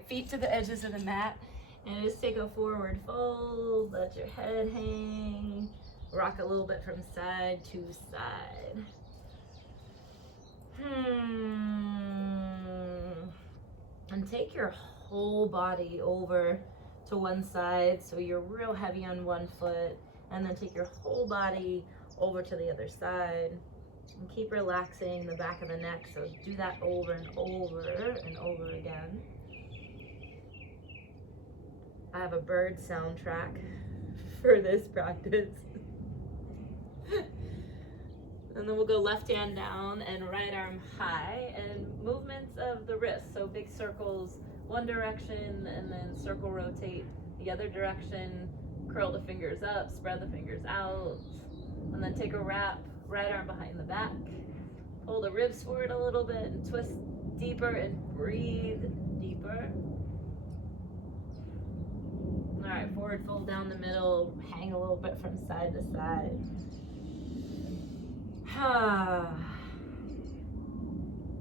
right, feet to the edges of the mat. And just take a forward fold, let your head hang, rock a little bit from side to side. And take your whole body over to one side so you're real heavy on one foot, and then take your whole body over to the other side. And keep relaxing the back of the neck, so do that over and over and over again. I have a bird soundtrack for this practice. And then we'll go left hand down and right arm high, and movements of the wrists. So big circles one direction, and then circle rotate the other direction. Curl the fingers up, spread the fingers out, and then take a wrap, right arm behind the back. Pull the ribs forward a little bit and twist deeper and breathe deeper. All right, forward fold down the middle, hang a little bit from side to side.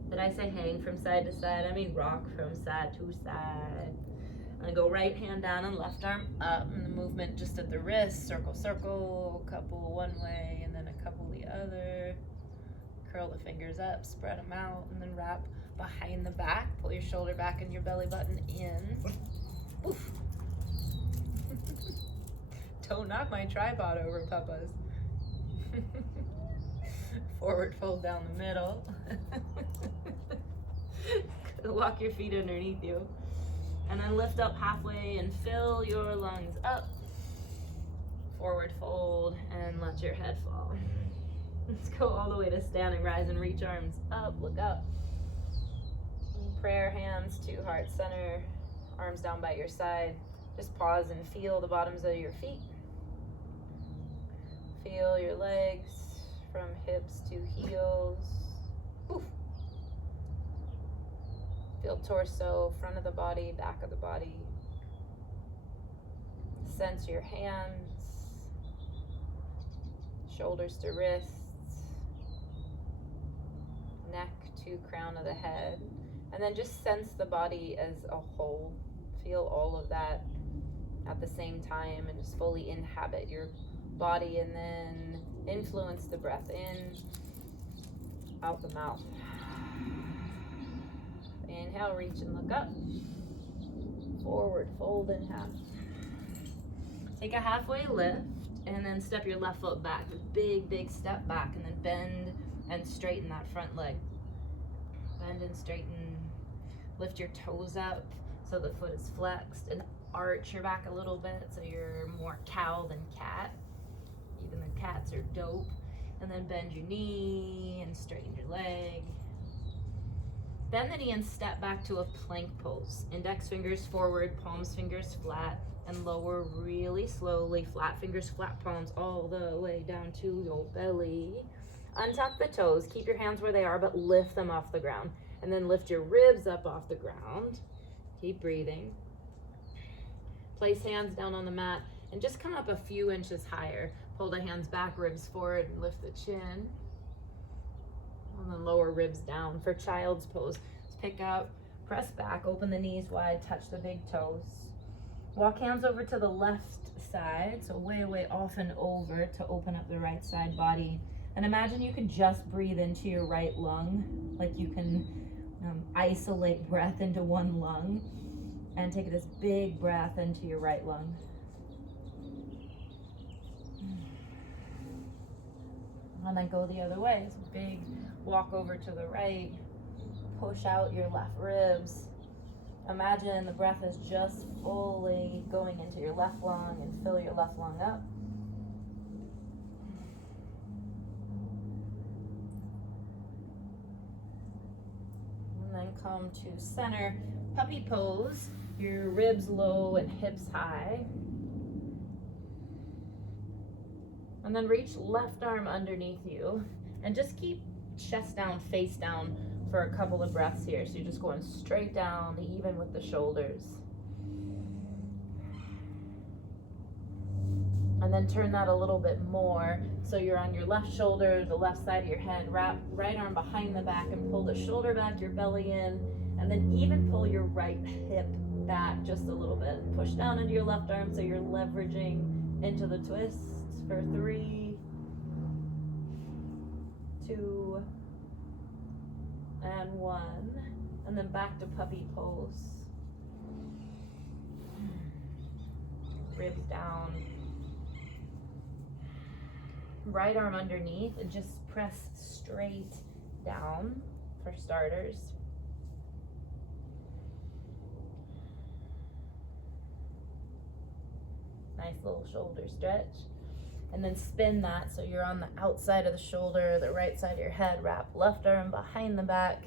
Did I say hang from side to side? I mean rock from side to side. And go right hand down and left arm up, and the movement just at the wrist, circle, circle, a couple one way and then a couple the other. Curl the fingers up, spread them out, and then wrap behind the back. Pull your shoulder back and your belly button in. Oof. Don't knock my tripod over, papas. Forward fold down the middle. Walk your feet underneath you. And then lift up halfway and fill your lungs up. Forward fold and let your head fall. Let's go all the way to standing rise and reach arms up, look up. Prayer hands to heart center, arms down by your side. Just pause and feel the bottoms of your feet. Feel your legs from hips to heels. Oof. Feel torso, front of the body, back of the body. Sense your hands, shoulders to wrists, neck to crown of the head. And then just sense the body as a whole. Feel all of that at the same time, and just fully inhabit your body, and then influence the breath in, out the mouth. Inhale, reach and look up. Forward fold in half. Take a halfway lift, and then step your left foot back. Big, big step back, and then bend and straighten that front leg. Bend and straighten. Lift your toes up so the foot is flexed, and arch your back a little bit so you're more cow than cat. Even the cats are dope. And then bend your knee and straighten your leg. Bend the knee and step back to a plank pose. Index fingers forward, palms fingers flat, and lower really slowly. Flat fingers, flat palms, all the way down to your belly. Untuck the toes, keep your hands where they are, but lift them off the ground. And then lift your ribs up off the ground. Keep breathing. Place hands down on the mat and just come up a few inches higher. Pull the hands back, ribs forward, and lift the chin. And then lower ribs down for child's pose. Let's pick up, press back, open the knees wide, touch the big toes. Walk hands over to the left side, so way, way off and over to open up the right side body. And imagine you could just breathe into your right lung, like you can isolate breath into one lung, and take this big breath into your right lung. And then go the other way. So big walk over to the right, push out your left ribs. Imagine the breath is just fully going into your left lung, and fill your left lung up. And then come to center, puppy pose. Your ribs low and hips high. And then reach left arm underneath you and just keep chest down, face down for a couple of breaths here. So you're just going straight down, even with the shoulders. And then turn that a little bit more. So you're on your left shoulder, the left side of your head. Wrap right arm behind the back and pull the shoulder back, your belly in, And then even pull your right hip back just a little bit. Push down into your left arm so you're leveraging into the twists for 3, 2, and 1. And then back to puppy pose. Ribs down. Right arm underneath and just press straight down for starters. Nice little shoulder stretch. And then spin that so you're on the outside of the shoulder, the right side of your head. Wrap left arm behind the back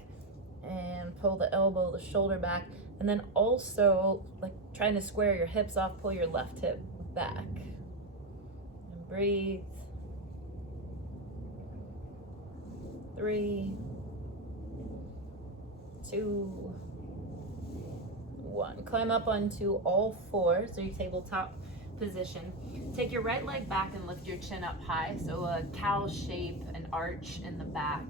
and pull the elbow, the shoulder back. And then also, like trying to square your hips off, pull your left hip back. And breathe. 3, 2, 1. Climb up onto all fours, so your tabletop position. Take your right leg back and lift your chin up high, so a cow shape, an arch in the back.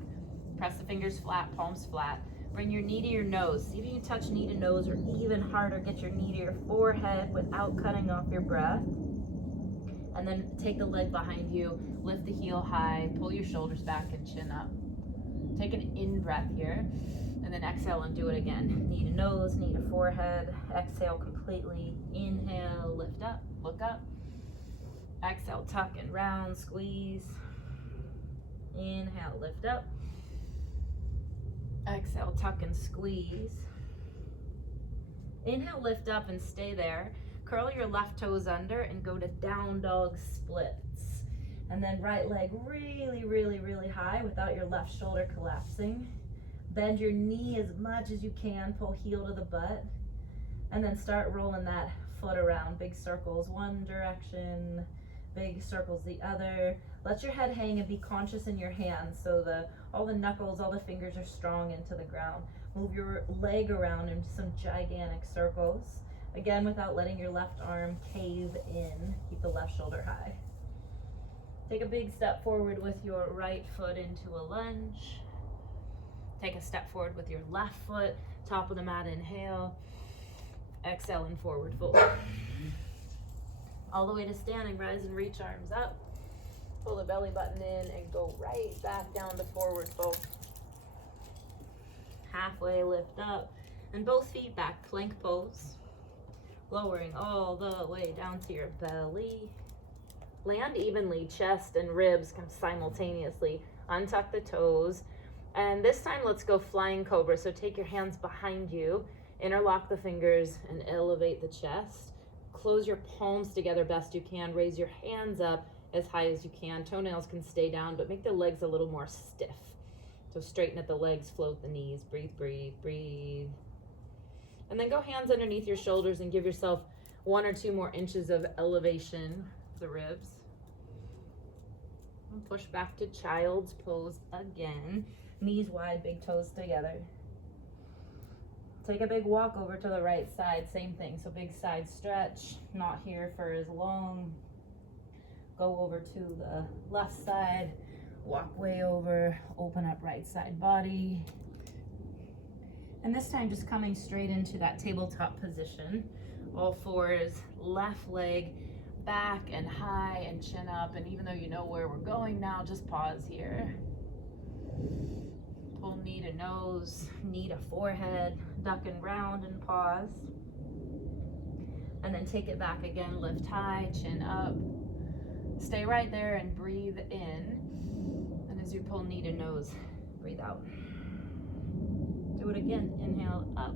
Press the fingers flat, palms flat. Bring your knee to your nose. See if you can touch knee to nose, or even harder, get your knee to your forehead without cutting off your breath. And then take the leg behind you, lift the heel high, pull your shoulders back and chin up. Take an in breath here, and then exhale and do it again. Knee to nose, knee to forehead. Exhale completely. Inhale, lift up, look up. Exhale, tuck and round, squeeze. Inhale, lift up. Exhale, tuck and squeeze. Inhale, lift up and stay there. Curl your left toes under and go to down dog splits. And then right leg really, really, really high without your left shoulder collapsing. Bend your knee as much as you can, pull heel to the butt. And then start rolling that foot around, big circles one direction, big circles the other. Let your head hang and be conscious in your hands so all the knuckles, all the fingers are strong into the ground. Move your leg around in some gigantic circles. Again, without letting your left arm cave in. Keep the left shoulder high. Take a big step forward with your right foot into a lunge. Take a step forward with your left foot, top of the mat, inhale. Exhale and forward fold. All the way to standing, rise and reach arms up. Pull the belly button in and go right back down to forward fold. Halfway lift up and both feet back, plank pose. Lowering all the way down to your belly. Land evenly, chest and ribs come simultaneously. Untuck the toes. And this time let's go flying cobra. So take your hands behind you, interlock the fingers and elevate the chest. Close your palms together best you can. Raise your hands up as high as you can. Toenails can stay down, but make the legs a little more stiff. So straighten at the legs, float the knees. Breathe, breathe, breathe. And then go hands underneath your shoulders and give yourself 1 or 2 more inches of elevation. The ribs. And push back to child's pose again. Knees wide, big toes together. Take a big walk over to the right side, same thing. So big side stretch, not here for as long. Go over to the left side, walk way over, open up right side body. And this time just coming straight into that tabletop position. All fours, left leg back and high and chin up. And even though you know where we're going now, just pause here. Pull knee to nose, knee to forehead, duck and round and pause. And then take it back again, lift high, chin up. Stay right there and breathe in. And as you pull knee to nose, breathe out. Do it again, inhale up.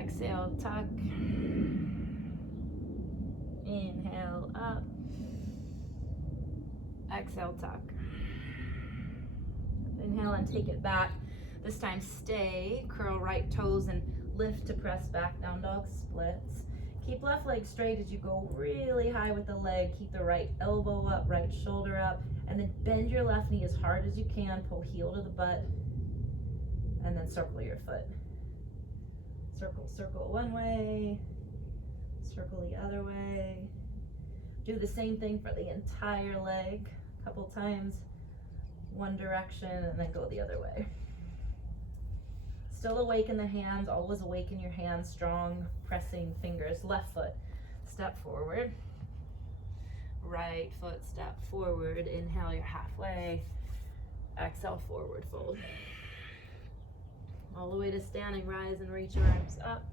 Exhale, tuck. Inhale up. Exhale, tuck. Inhale and take it back. This time stay, curl right toes and lift to press back, down dog splits. Keep left leg straight as you go really high with the leg. Keep the right elbow up, right shoulder up, and then bend your left knee as hard as you can. Pull heel to the butt, and then circle your foot. Circle, circle one way, circle the other way. Do the same thing for the entire leg, a couple times. One direction and then go the other way. Still awaken the hands, always awaken your hands, strong pressing fingers. Left foot, step forward. Right foot, step forward. Inhale, you're halfway. Exhale, forward fold. All the way to standing, rise and reach your arms up.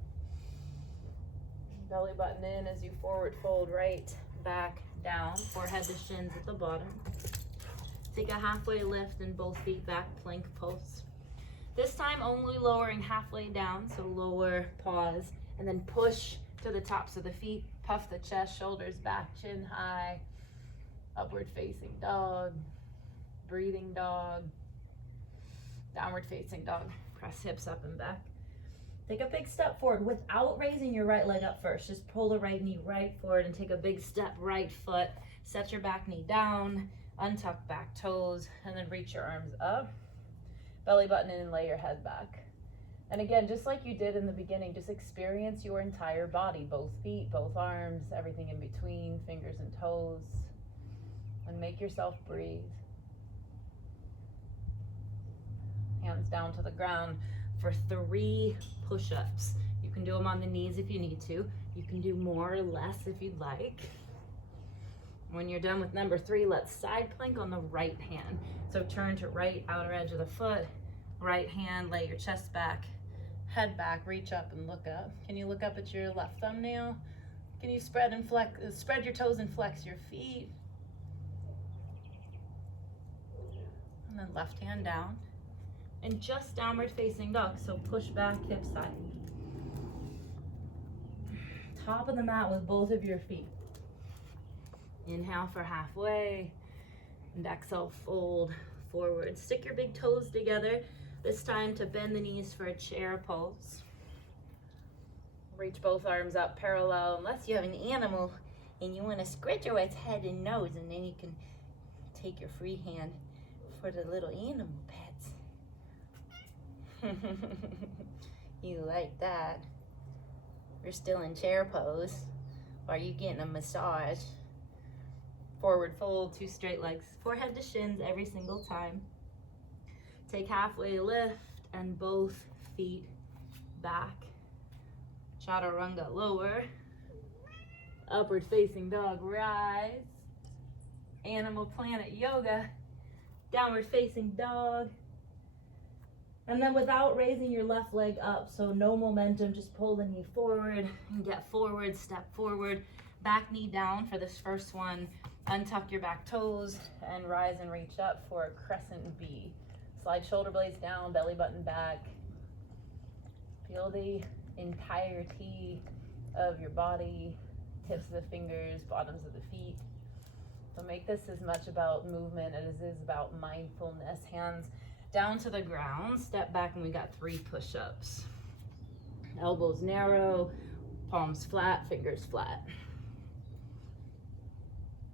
Belly button in as you forward fold, right back down. Forehead to shins at the bottom. Take a halfway lift and both feet back, plank pose. This time only lowering halfway down, so lower, pause, and then push to the tops of the feet. Puff the chest, shoulders back, chin high. Upward facing dog, breathing dog, downward facing dog. Press hips up and back. Take a big step forward without raising your right leg up first. Just pull the right knee right forward and take a big step right foot. Set your back knee down, untuck back toes, and then reach your arms up. Belly button in and lay your head back. And again, just like you did in the beginning, just experience your entire body, both feet, both arms, everything in between, fingers and toes, and make yourself breathe. Hands down to the ground for 3 push-ups. You can do them on the knees if you need to. You can do more or less if you'd like. When you're done with number 3, let's side plank on the right hand. So turn to right outer edge of the foot, right hand, lay your chest back, head back, reach up and look up. Can you look up at your left thumbnail? Can you spread your toes and flex your feet? And then left hand down. And just downward facing dog, so push back, hip side. Top of the mat with both of your feet. Inhale for halfway, and exhale, fold forward. Stick your big toes together, this time to bend the knees for a chair pose. Reach both arms up parallel, unless you have an animal and you want to scratch its head and nose, and then you can take your free hand for the little animal pets. You like that? You're still in chair pose. Or are you getting a massage? Forward fold, 2 straight legs. Forehead to shins every single time. Take halfway lift and both feet back. Chaturanga lower. Upward facing dog, rise. Animal Planet yoga. Downward facing dog. And then without raising your left leg up, so no momentum, just pull the knee forward and get forward, step forward, back knee down for this first one. Untuck your back toes and rise and reach up for a crescent B. Slide shoulder blades down, belly button back. Feel the entirety of your body, tips of the fingers, bottoms of the feet. So make this as much about movement as it is about mindfulness. Hands down to the ground, step back, and we got 3 push-ups. Elbows narrow, palms flat, fingers flat.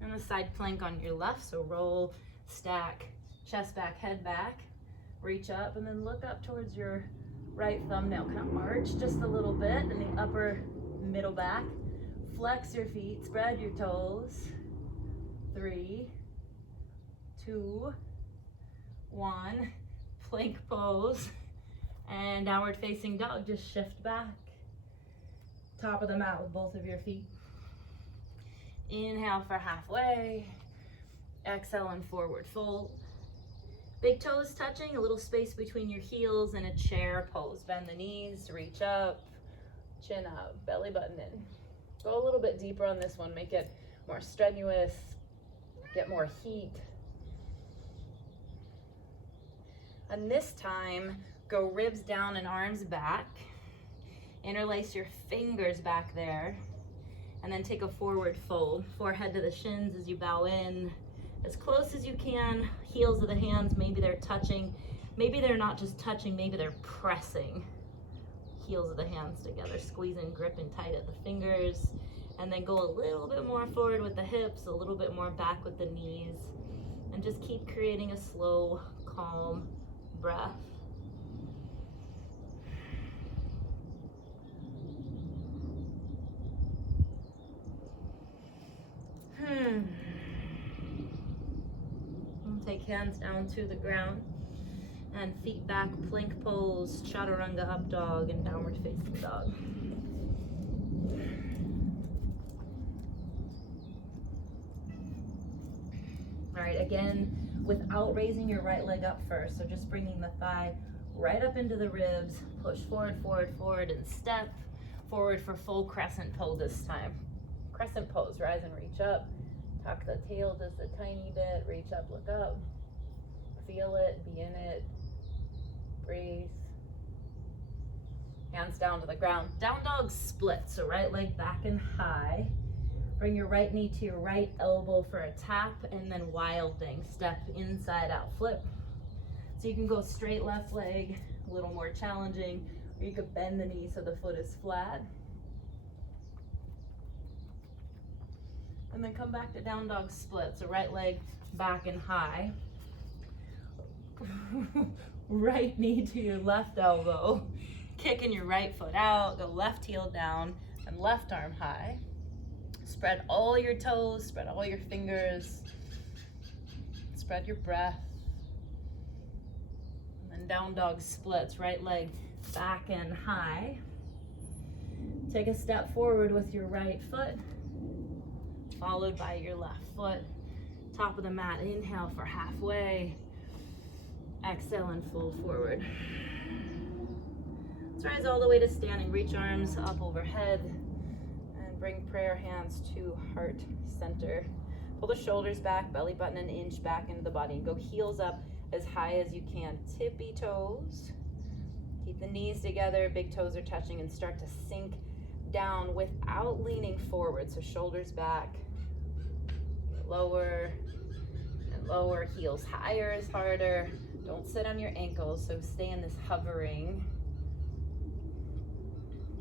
And the side plank on your left, so roll, stack, chest back, head back, reach up, and then look up towards your right thumbnail. Kind of arch just a little bit in the upper middle back. Flex your feet, spread your toes. 3, 2, 1. Plank pose, and downward facing dog. Just shift back. Top of the mat with both of your feet. Inhale for halfway. Exhale and forward fold. Big toes touching, a little space between your heels, and a chair pose. Bend the knees, reach up, chin up, belly button in. Go a little bit deeper on this one. Make it more strenuous, get more heat. And this time, go ribs down and arms back. Interlace your fingers back there. And then take a forward fold. Forehead to the shins as you bow in. As close as you can. Heels of the hands, maybe they're touching. Maybe they're not just touching, maybe they're pressing. Heels of the hands together. Squeezing, gripping tight at the fingers. And then go a little bit more forward with the hips, a little bit more back with the knees. And just keep creating a slow, calm breath. Take hands down to the ground And feet back, plank pose, chaturanga up dog, and downward facing dog. All right, again, without raising your right leg up first, so just bringing the thigh right up into the ribs, push forward, forward, forward, and step forward for full crescent pose this time. Crescent pose, rise and reach up, tuck the tail just a tiny bit, reach up, look up, feel it, be in it, breathe. Hands down to the ground. Down dog split, so right leg back and high. Bring your right knee to your right elbow for a tap, and then wilding, step inside out, flip. So you can go straight left leg, a little more challenging, or you could bend the knee so the foot is flat. And then come back to down dog split, so right leg back and high. Right knee to your left elbow, kicking your right foot out, go left heel down, and left arm high. Spread all your toes, spread all your fingers, spread your breath. And then down dog splits, right leg back and high. Take a step forward with your right foot, followed by your left foot. Top of the mat, inhale for halfway. Exhale and fold forward. Let's rise all the way to standing. Reach arms up overhead and bring prayer hands to heart center. Pull the shoulders back, belly button an inch back into the body. Go heels up as high as you can. Tippy toes. Keep the knees together, big toes are touching, and start to sink down without leaning forward. So shoulders back, lower and lower, heels higher is harder. Don't sit on your ankles, so stay in this hovering.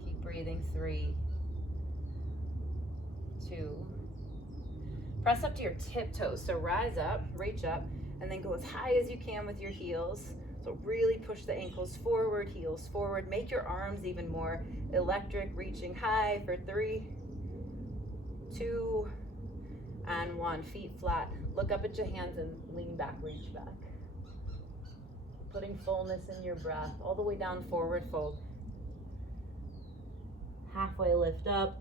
Keep breathing, 3, 2. Press up to your tiptoes, so rise up, reach up, and then go as high as you can with your heels. So really push the ankles forward, heels forward. Make your arms even more electric, reaching high for 3, 2, and 1. Feet flat. Look up at your hands and lean back, reach back. Putting fullness in your breath, all the way down, forward fold. Halfway lift up,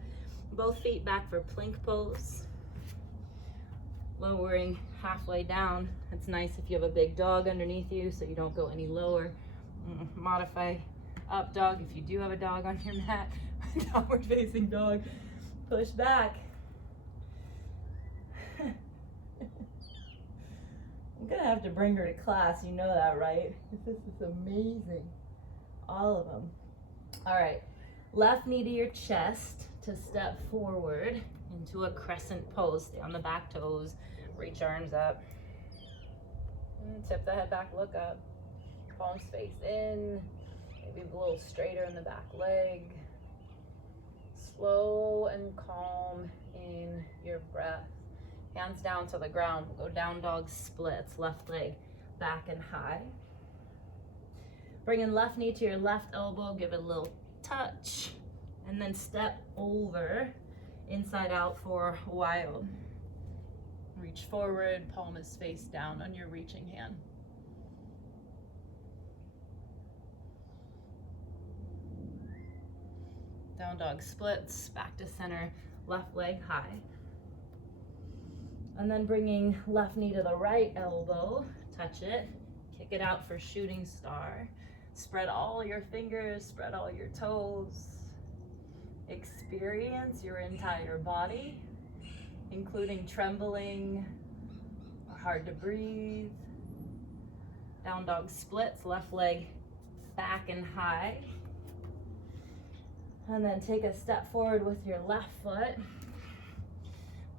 both feet back for plank pose. Lowering halfway down. It's nice if you have a big dog underneath you so you don't go any lower. Modify up dog if you do have a dog on your mat. Downward facing dog. Push back. I'm gonna have to bring her to class, you know that, right? This is amazing. All of them. All right, left knee to your chest to step forward into a crescent pose. Stay on the back toes, reach arms up. And tip the head back, look up. Palms face in, maybe a little straighter in the back leg. Slow and calm in your breath. Hands down to the ground. We'll go down dog splits. Left leg back and high. Bringing left knee to your left elbow. Give it a little touch. And then step over inside out for wild. Reach forward. Palm is face down on your reaching hand. Down dog splits. Back to center. Left leg high. And then bringing left knee to the right elbow, touch it, kick it out for shooting star. Spread all your fingers, spread all your toes. Experience your entire body, including trembling, hard to breathe. Down dog splits, left leg back and high. And then take a step forward with your left foot,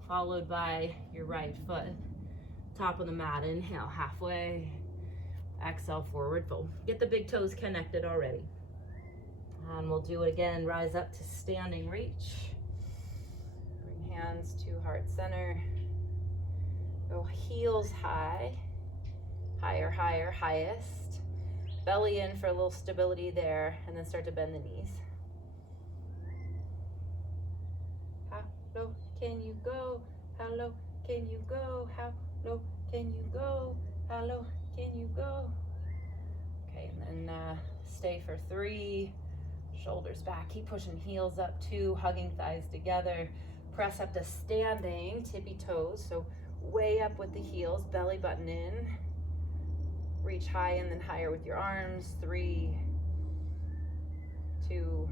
followed by your right foot. Top of the mat, inhale halfway. Exhale, forward fold. Get the big toes connected already. And we'll do it again. Rise up to standing reach. Bring hands to heart center. Go heels high. Higher, higher, highest. Belly in for a little stability there. And then start to bend the knees. How low can you go? How low can you go? How low can you go? How low can you go? Okay, and then stay for 3, shoulders back. Keep pushing heels up, 2, hugging thighs together. Press up to standing, tippy toes. So way up with the heels, belly button in. Reach high and then higher with your arms. 3, 2,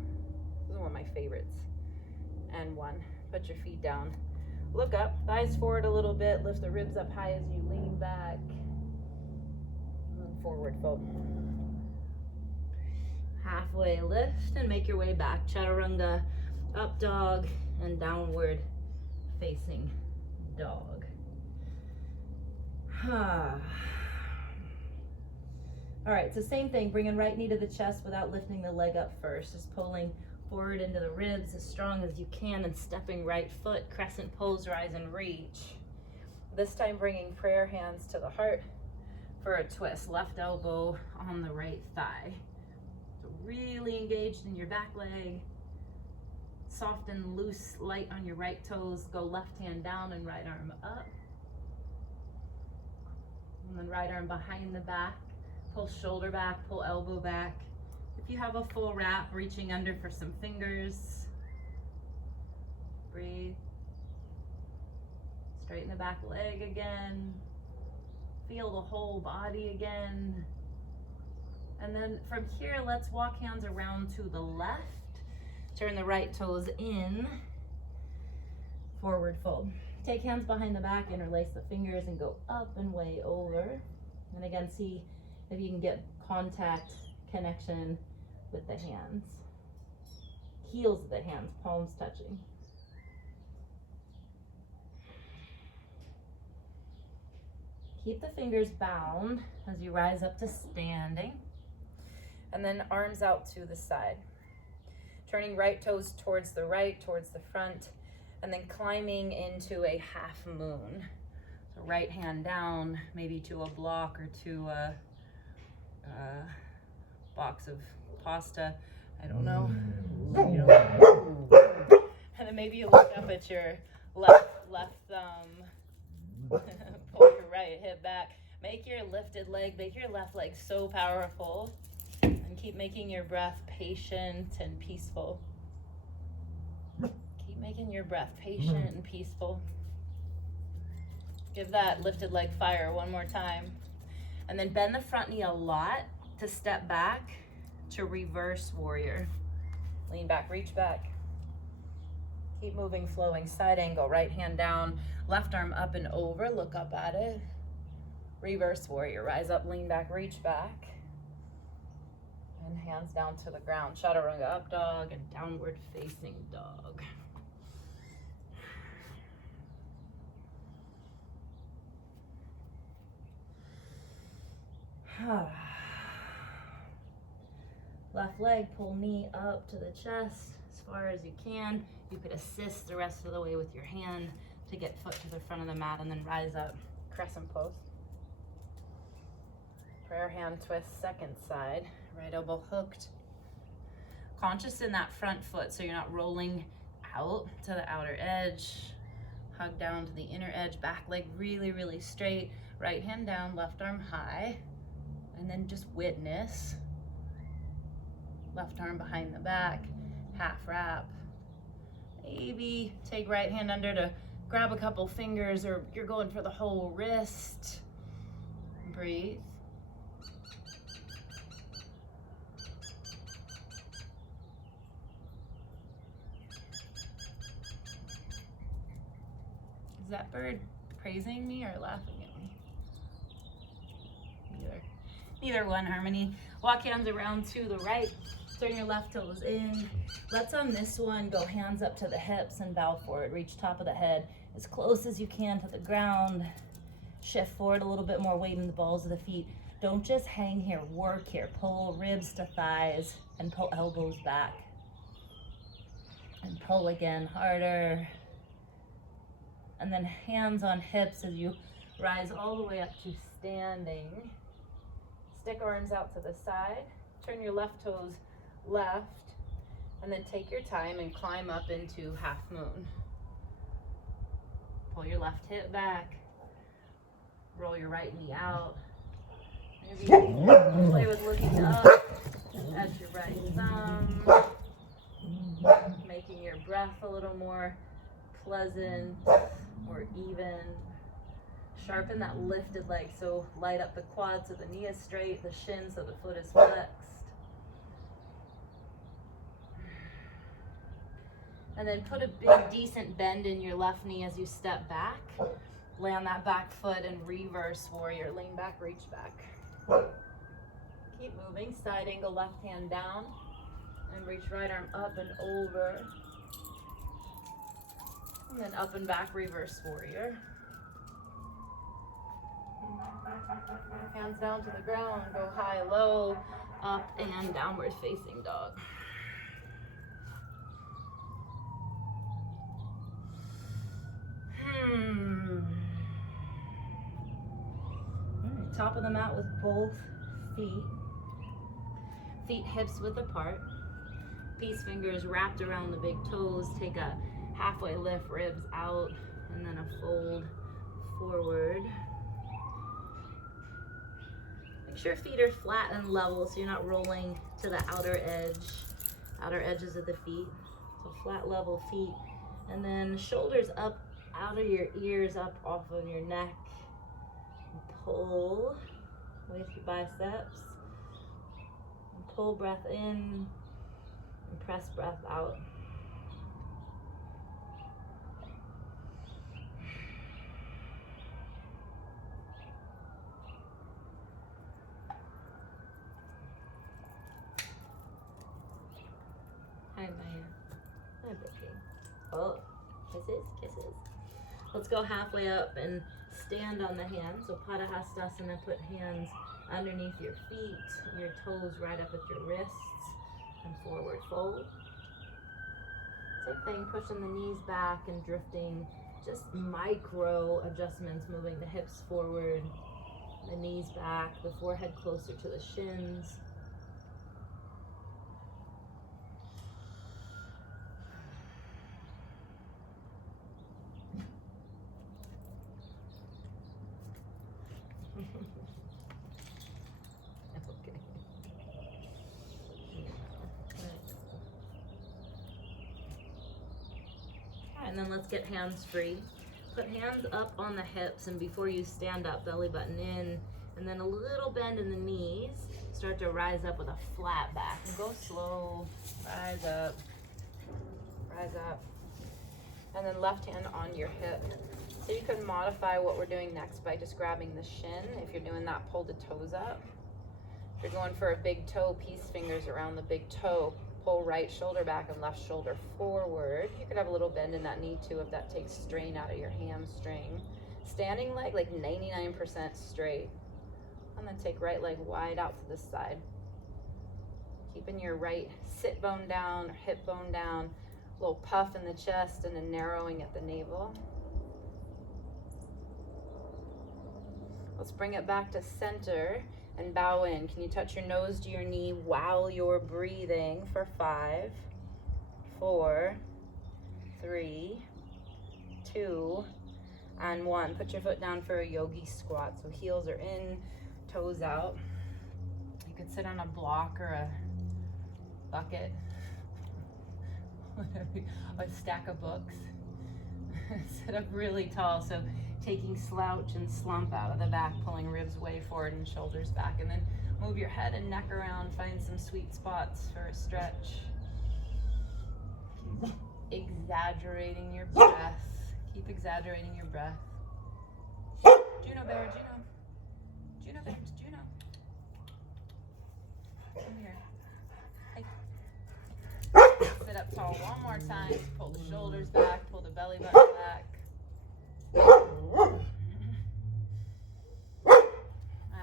this is one of my favorites. And 1. Put your feet down. Look up, thighs forward a little bit. Lift the ribs up high as you lean back. And forward fold. Halfway lift and make your way back. Chaturanga, up dog, and downward facing dog. All right, it's the same thing, bringing right knee to the chest without lifting the leg up first. Just pulling forward into the ribs as strong as you can and stepping right foot, crescent pose, rise and reach. This time bringing prayer hands to the heart for a twist. Left elbow on the right thigh. So really engaged in your back leg. Soft and loose, light on your right toes. Go left hand down and right arm up. And then right arm behind the back. Pull shoulder back, pull elbow back. If you have a full wrap, reaching under for some fingers. Breathe. Straighten the back leg again. Feel the whole body again. And then from here, let's walk hands around to the left. Turn the right toes in. Forward fold. Take hands behind the back, interlace the fingers and go up and way over. And again, see if you can get contact, connection with the hands. Heels of the hands, palms touching. Keep the fingers bound as you rise up to standing. And then arms out to the side. Turning right toes towards the right, towards the front, and then climbing into a half moon. So right hand down, maybe to a block or to a box of pasta. I don't know. And then maybe you look up at your left thumb. Pull your right hip back. Make your lifted leg, make your left leg so powerful. And keep making your breath patient and peaceful. Keep making your breath patient and peaceful. Give that lifted leg fire one more time. And then bend the front knee a lot to step back to reverse warrior. Lean back, reach back. Keep moving, flowing, side angle, right hand down, left arm up and over, look up at it. Reverse warrior, rise up, lean back, reach back. And hands down to the ground. Chaturanga, up dog, and downward facing dog. Left leg, pull knee up to the chest as far as you can. You could assist the rest of the way with your hand to get foot to the front of the mat and then rise up, crescent pose. Prayer hand twist, second side. Right elbow hooked. Conscious in that front foot so you're not rolling out to the outer edge. Hug down to the inner edge, back leg really, really straight. Right hand down, left arm high. And then just witness. Left arm behind the back, half wrap. Maybe take right hand under to grab a couple fingers, or you're going for the whole wrist. Breathe. Is that bird praising me or laughing at me? Neither one, Harmony. Walk hands around to the right. Turn your left toes in. Let's on this one go hands up to the hips and bow forward. Reach top of the head as close as you can to the ground. Shift forward a little bit more, weight in the balls of the feet. Don't just hang here, work here. Pull ribs to thighs and pull elbows back. And pull again, harder. And then hands on hips as you rise all the way up to standing. Stick arms out to the side. Turn your left toes left. And then take your time and climb up into half moon. Pull your left hip back. Roll your right knee out. Maybe play with looking up at your right thumb, making your breath a little more pleasant or even. Sharpen that lifted leg, so light up the quad so the knee is straight, the shin so the foot is flexed. And then put a big decent bend in your left knee as you step back. Land that back foot and reverse warrior. Lean back, reach back. Keep moving, side angle, left hand down. And reach right arm up and over. And then up and back, reverse warrior. Hands down to the ground, go high, low, up and downward facing dog. Alright, top of the mat with both feet. Feet hips width apart. Peace fingers wrapped around the big toes. Take a halfway lift, ribs out, and then a fold forward. Make sure feet are flat and level so you're not rolling to the outer edges of the feet. So flat, level feet. And then shoulders up out of your ears, up off of your neck. Pull with your biceps. And pull breath in and press breath out. Hi, Maya. Hi, Brookie. Oh, kisses, kisses. Let's go halfway up and stand on the hands. So Padahastasana, put hands underneath your feet, your toes right up at your wrists, and forward fold. Same thing, pushing the knees back and drifting, just micro adjustments, moving the hips forward, the knees back, the forehead closer to the shins. Okay. And then let's get hands free. Put hands up on the hips, and before you stand up, belly button in, and then a little bend in the knees. Start to rise up with a flat back. And go slow, rise up, and then left hand on your hip. So you can modify what we're doing next by just grabbing the shin. If you're doing that, pull the toes up. If you're going for a big toe, peace fingers around the big toe. Pull right shoulder back and left shoulder forward. You could have a little bend in that knee too if that takes strain out of your hamstring. Standing leg like 99% straight. And then take right leg wide out to the side. Keeping your right sit bone down or hip bone down. A little puff in the chest and a narrowing at the navel. Let's bring it back to center and bow in. Can you touch your nose to your knee while you're breathing for 5, 4, 3, 2, and 1. Put your foot down for a yogi squat. So heels are in, toes out. You could sit on a block or a bucket, whatever, a stack of books. Sit up really tall. So taking slouch and slump out of the back, pulling ribs way forward and shoulders back, and then move your head and neck around. Find some sweet spots for a stretch. Keep exaggerating your breath. Keep exaggerating your breath. Juno bear, Juno. Juno bear, Juno. Come here. Hey. Sit up tall one more time. Pull the shoulders back, pull the belly button back.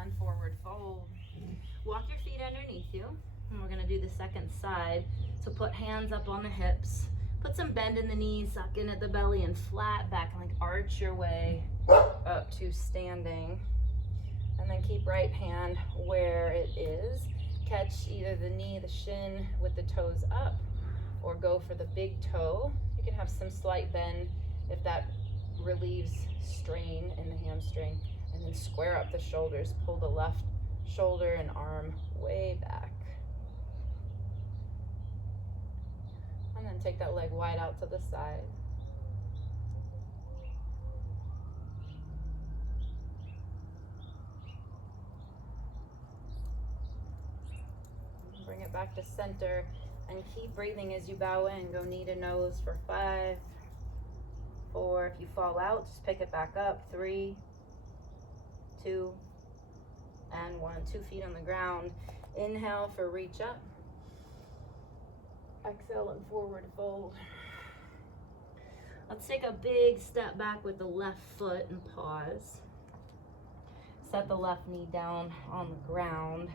And forward fold. Walk your feet underneath you. And we're going to do the second side. So put hands up on the hips. Put some bend in the knees, suck in at the belly, and flat back, and like arch your way up to standing. And then keep right hand where it is. Catch either the knee, the shin with the toes up, or go for the big toe. You can have some slight bend if that relieves strain in the hamstring. And then square up the shoulders. Pull the left shoulder and arm way back. And then take that leg wide out to the side. Bring it back to center and keep breathing as you bow in. Go knee to nose for 5, 4. If you fall out, just pick it back up. 3, 2, and 1. 2 feet on the ground. Inhale for reach up. Exhale and forward fold. Let's take a big step back with the left foot and pause. Set the left knee down on the ground.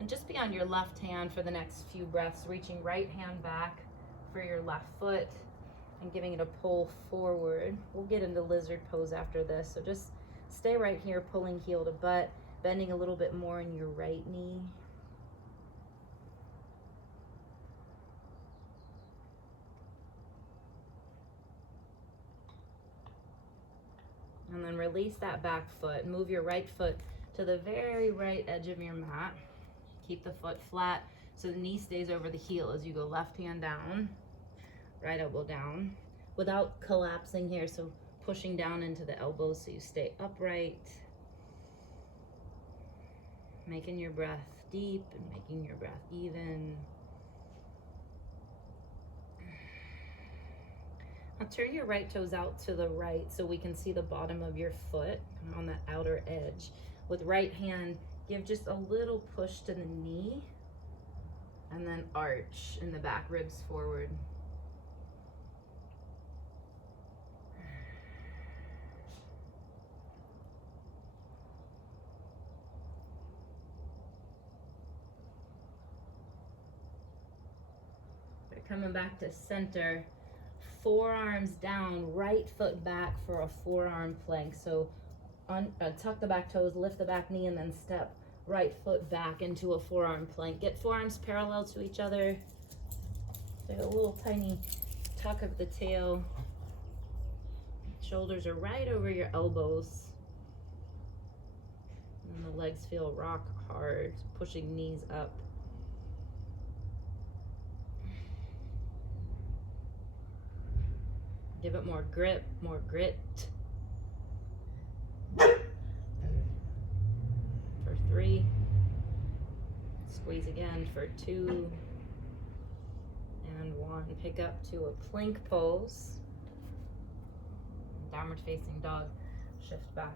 And just be on your left hand for the next few breaths, reaching right hand back for your left foot and giving it a pull forward. We'll get into lizard pose after this, so just stay right here, pulling heel to butt, bending a little bit more in your right knee. And then release that back foot. Move your right foot to the very right edge of your mat. Keep the foot flat so the knee stays over the heel as you go left hand down, right elbow down, without collapsing here, so pushing down into the elbows so you stay upright. Making your breath deep and making your breath even. Now turn your right toes out to the right so we can see the bottom of your foot on that outer edge. With right hand, give just a little push to the knee and then arch in the back, ribs forward. We're coming back to center. Forearms down, right foot back for a forearm plank. So tuck the back toes, lift the back knee, and then step right foot back into a forearm plank. Get forearms parallel to each other. Take a little tiny tuck of the tail. Shoulders are right over your elbows. And the legs feel rock hard, pushing knees up. Give it more grip, more grit. For 3. Squeeze again for 2. And 1. Pick up to a plank pose. Downward facing dog. Shift back.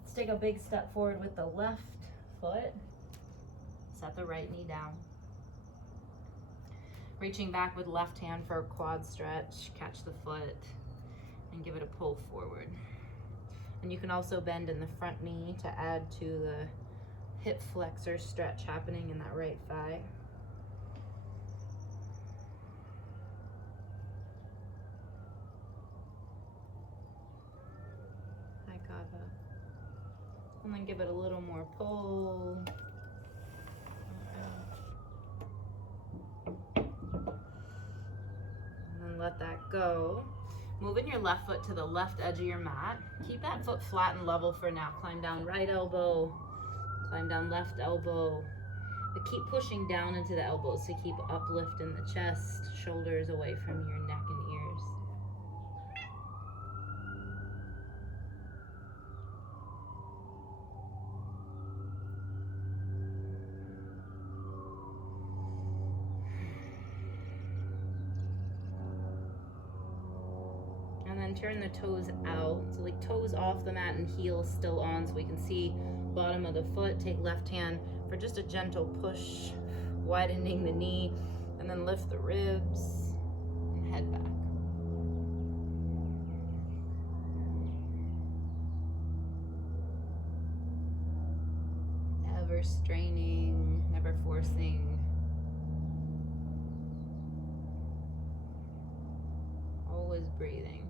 Let's take a big step forward with the left foot. Set the right knee down. Reaching back with left hand for a quad stretch. Catch the foot and give it a pull forward. And you can also bend in the front knee to add to the hip flexor stretch happening in that right thigh. Hi, Kava. And then give it a little more pull. Let that go. Moving your left foot to the left edge of your mat. Keep that foot flat and level for now. Climb down right elbow, climb down left elbow, but keep pushing down into the elbows to keep uplift in the chest, shoulders away from your neck and ears. And then turn the toes out, so like toes off the mat and heels still on, so we can see bottom of the foot. Take left hand for just a gentle push, widening the knee, and then lift the ribs and head back. Never straining, never forcing. Always breathing.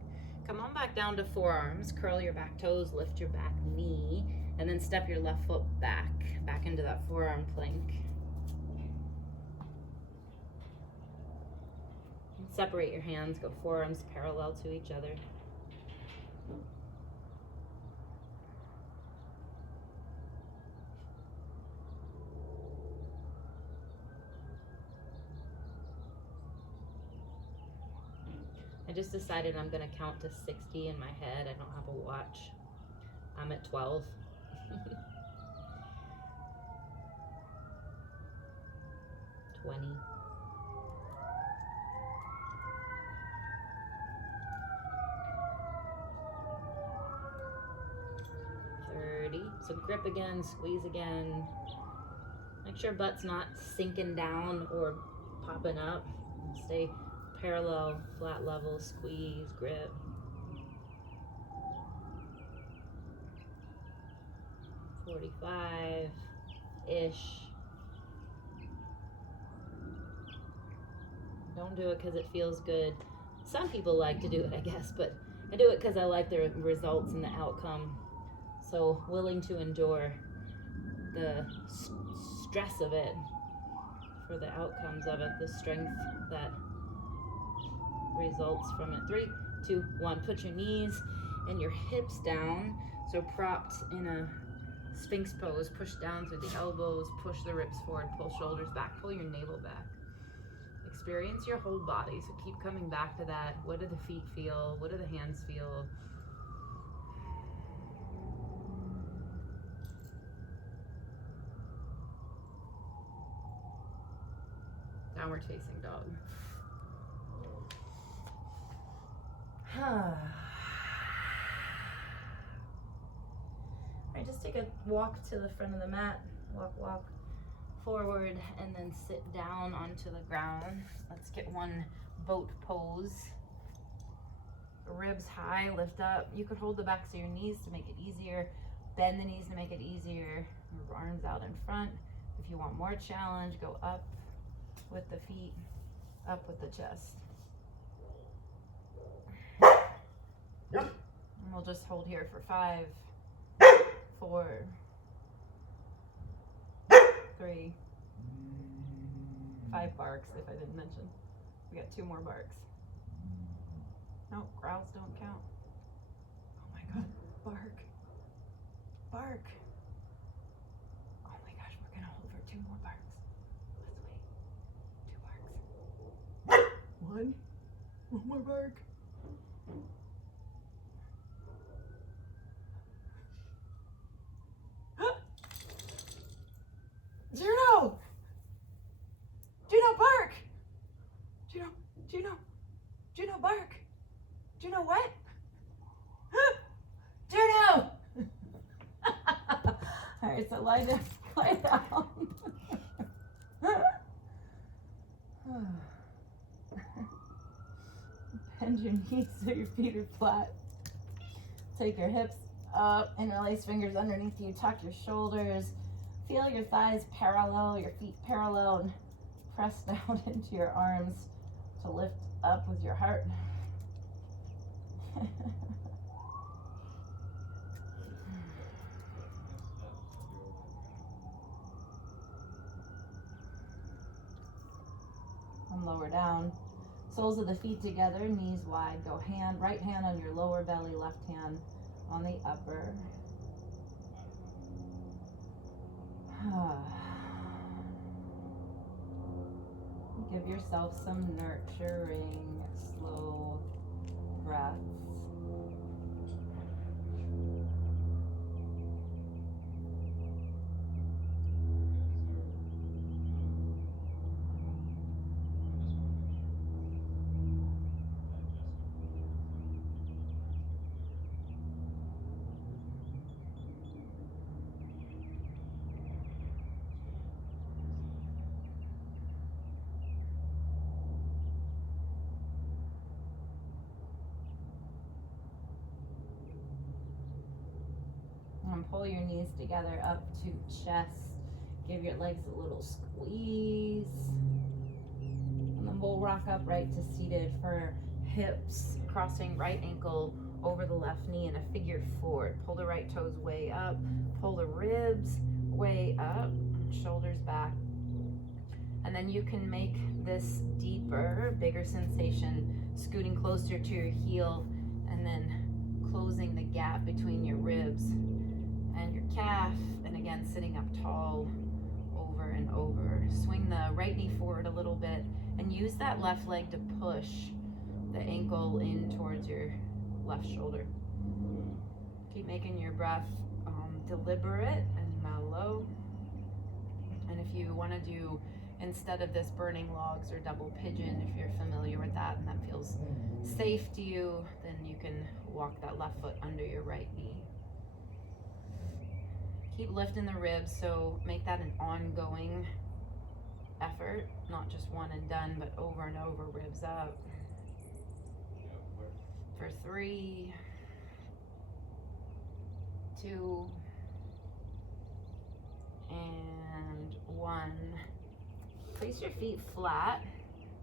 Come on back down to forearms, curl your back toes, lift your back knee, and then step your left foot back into that forearm plank. And separate your hands, go forearms parallel to each other. just decided I'm gonna count to 60 in my head. I don't have a watch. I'm at 12. 20. 30. So grip again, squeeze again. Make sure butt's not sinking down or popping up. Stay parallel, flat level, squeeze, grip. 45-ish. Don't do it because it feels good. Some people like to do it, I guess, but I do it because I like the results and the outcome. So willing to endure the stress of it for the outcomes of it, the strength that results from it. 3, 2, 1. Put your knees and your hips down. So propped in a Sphinx pose. Push down through the elbows. Push the ribs forward. Pull shoulders back. Pull your navel back. Experience your whole body. So keep coming back to that. What do the feet feel? What do the hands feel? Downward facing dog. All right, just take a walk to the front of the mat. Walk forward and then sit down onto the ground. Let's get one boat pose. Ribs high, lift up. You could hold the backs of your knees to make it easier. Bend the knees to make it easier. Move arms out in front. If you want more challenge, go up with the feet, up with the chest. And we'll just hold here for 5, 4, 3, 5 barks if I didn't mention. We got 2 more barks. No, growls don't count. Oh my god, bark. Bark. Oh my gosh, we're gonna hold for 2 more barks. Let's wait. 2 barks. 1 more bark. Juno! Juno, bark! Juno, bark! Juno, what? Juno! Alright, so lie down. Bend your knees so your feet are flat. Take your hips up, interlace fingers underneath you, tuck your shoulders. Feel your thighs parallel, your feet parallel, and press down into your arms to lift up with your heart. And lower down. Soles of the feet together, knees wide. Go right hand on your lower belly, left hand on the upper. Give yourself some nurturing, slow breaths. And pull your knees together up to chest. Give your legs a little squeeze. And then we'll rock upright to seated for hips, crossing right ankle over the left knee in a figure forward. Pull the right toes way up. Pull the ribs way up. Shoulders back. And then you can make this deeper, bigger sensation, scooting closer to your heel and then closing the gap between your ribs and your calf, and again sitting up tall over and over. Swing the right knee forward a little bit and use that left leg to push the ankle in towards your left shoulder. Keep making your breath deliberate and mellow. And if you want to do, instead of this burning logs or double pigeon, if you're familiar with that and that feels safe to you, then you can walk that left foot under your right knee. Keep lifting the ribs, so make that an ongoing effort, not just one and done, but over and over, ribs up. For 3, 2, and 1. Place your feet flat,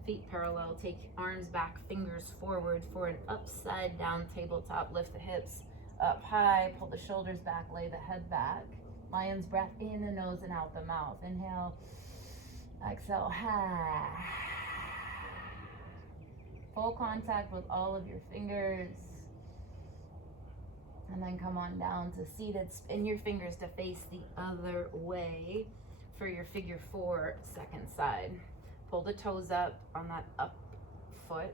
feet parallel. Take arms back, fingers forward for an upside down tabletop. Lift the hips up high, pull the shoulders back, lay the head back. Lion's breath in the nose and out the mouth. Inhale, exhale, full contact with all of your fingers. And then come on down to seated. Spin your fingers to face the other way for your figure 4 second side. Pull the toes up on that up foot,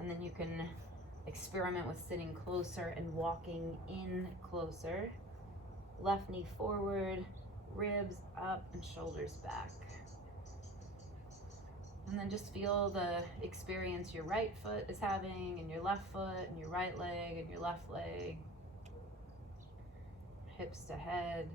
and then you can experiment with sitting closer and walking in closer. Left knee forward, ribs up and shoulders back. And then just feel the experience your right foot is having, and your left foot, and your right leg, and your left leg. Hips to head.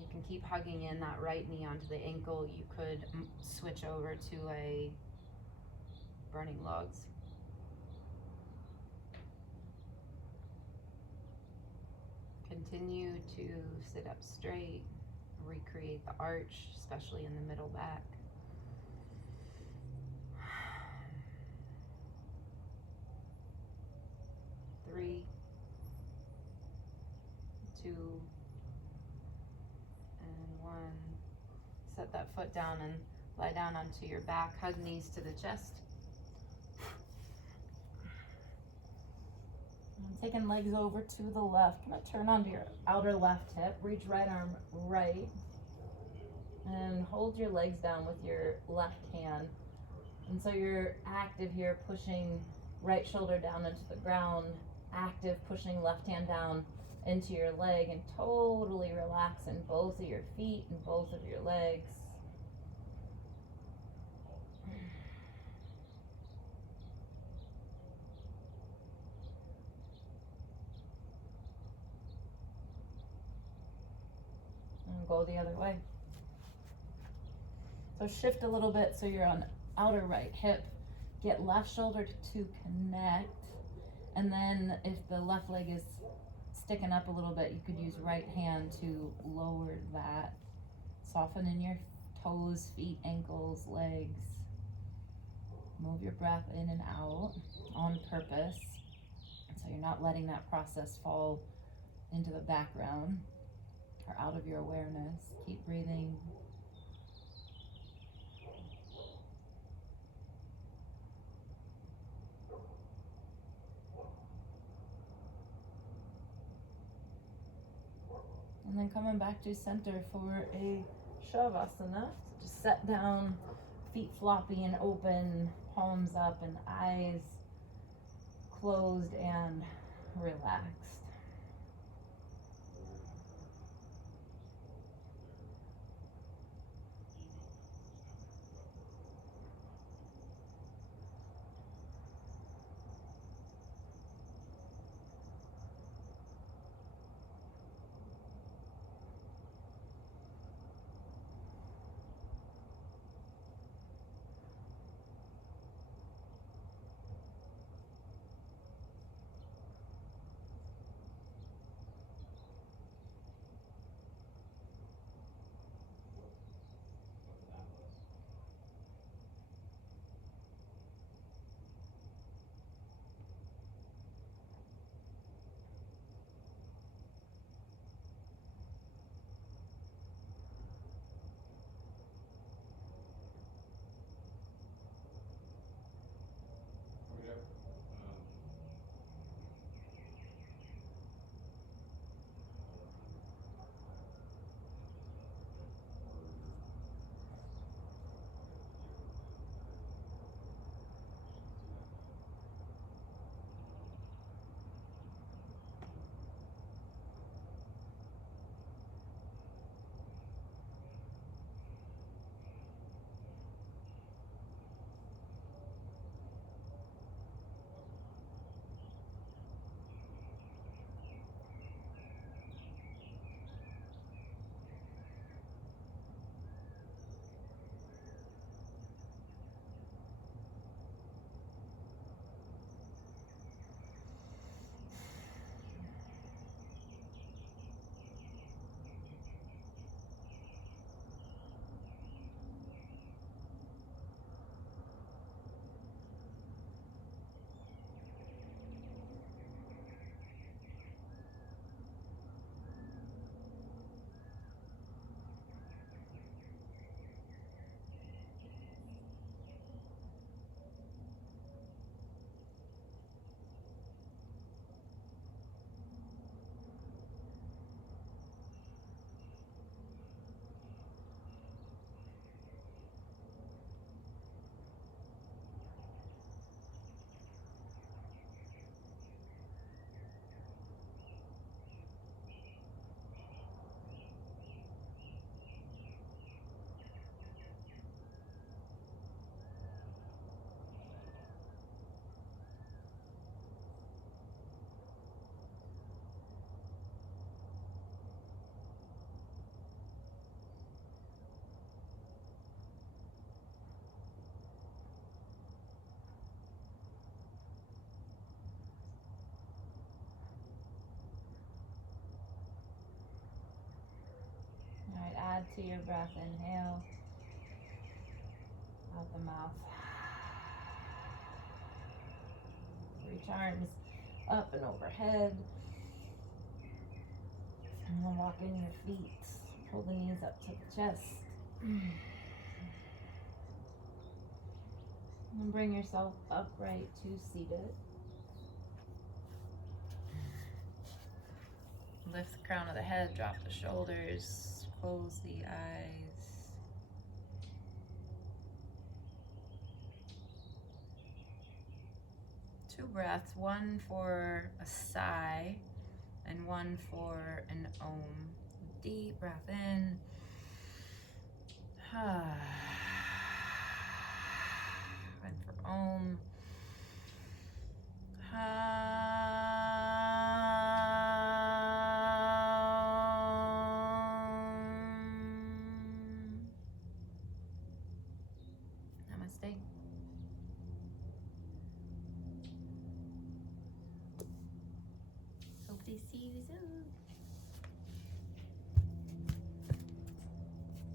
You can keep hugging in that right knee onto the ankle. You could switch over to a burning logs. Continue to sit up straight, recreate the arch, especially in the middle back. 3, 2, and 1. Set that foot down and lie down onto your back. Hug knees to the chest. And taking legs over to the left. I'm going to turn onto your outer left hip. Reach right arm right. And hold your legs down with your left hand. And so you're active here, pushing right shoulder down into the ground. Active, pushing left hand down into your leg, and totally relaxing both of your feet and both of your legs. And go the other way. So shift a little bit so you're on outer right hip. Get left shoulder to connect. And then if the left leg is sticking up a little bit, you could use right hand to lower that. Soften in your toes, feet, ankles, legs. Move your breath in and out on purpose. So you're not letting that process fall into the background or out of your awareness. Keep breathing. And then coming back to center for a shavasana. Just set down, feet floppy and open, palms up and eyes closed and relaxed. add to your breath. Inhale out the mouth. Reach arms up and overhead. And then walk in your feet. Pull the knees up to the chest. And bring yourself upright to seated. Lift the crown of the head, drop the shoulders, close the eyes. Two breaths, one for a sigh and one for an om. Deep breath in. And for om. Namaste. Hope to see you soon.